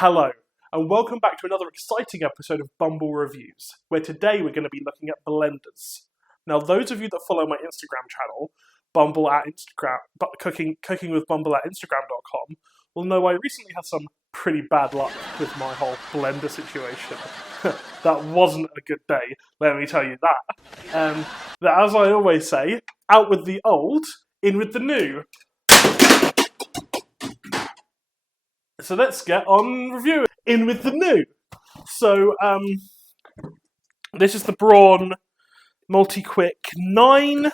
Hello, and welcome back to another exciting episode of Bumble Reviews, where today we're going to be looking at blenders. Now, those of you that follow my Instagram channel, Bumble at Instagram, cooking with Bumble at Instagram.com, will know I recently had some pretty bad luck with my whole blender situation. That wasn't a good day, let me tell you that. That, as I always say, out with the old, in with the new. So let's get on reviewing. In with the new. So, this is the Braun MultiQuick 9.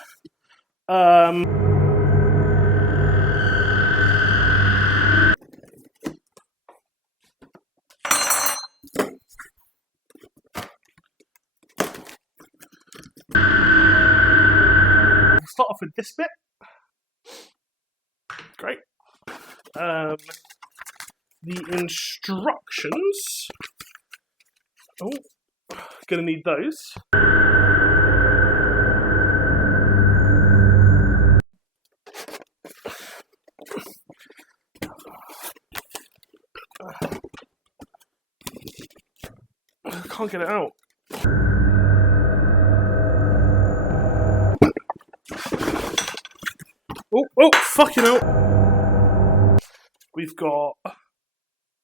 Start off with this bit. Great. The instructions. Oh, gonna need those. I can't get it out. Oh, fucking hell. We've got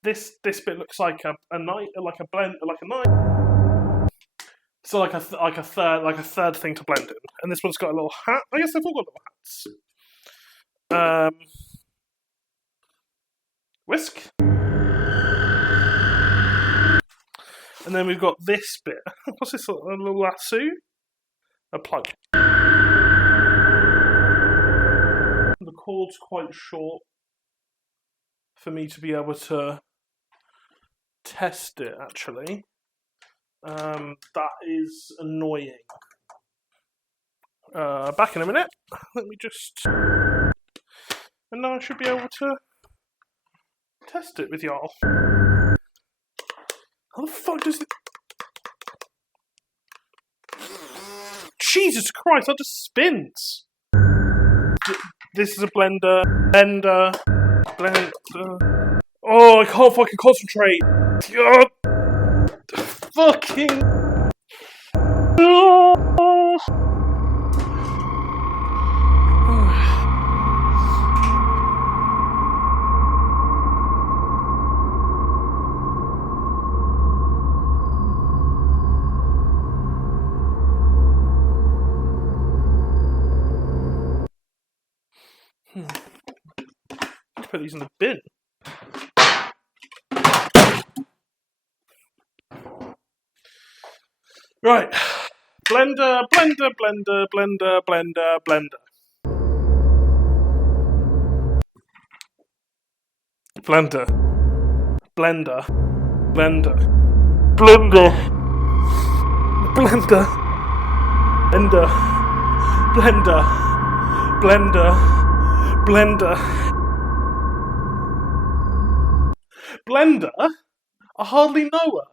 this bit looks like a knife, like a knife. So like a third thing to blend in. And this one's got a little hat. I guess they've all got little hats. Whisk. And then we've got this bit. What's this? A little lasso? A plug. The cord's quite short for me to be able to test it, actually. That is annoying. Back in a minute. Let me just... And now I should be able to test it with y'all. How the fuck does it... Jesus Christ, that just spins! This is a blender. Blender. Oh, I can't fucking concentrate. God. Fucking. Put these in the bin. Right. Blender. Blender. Blender? I hardly know her.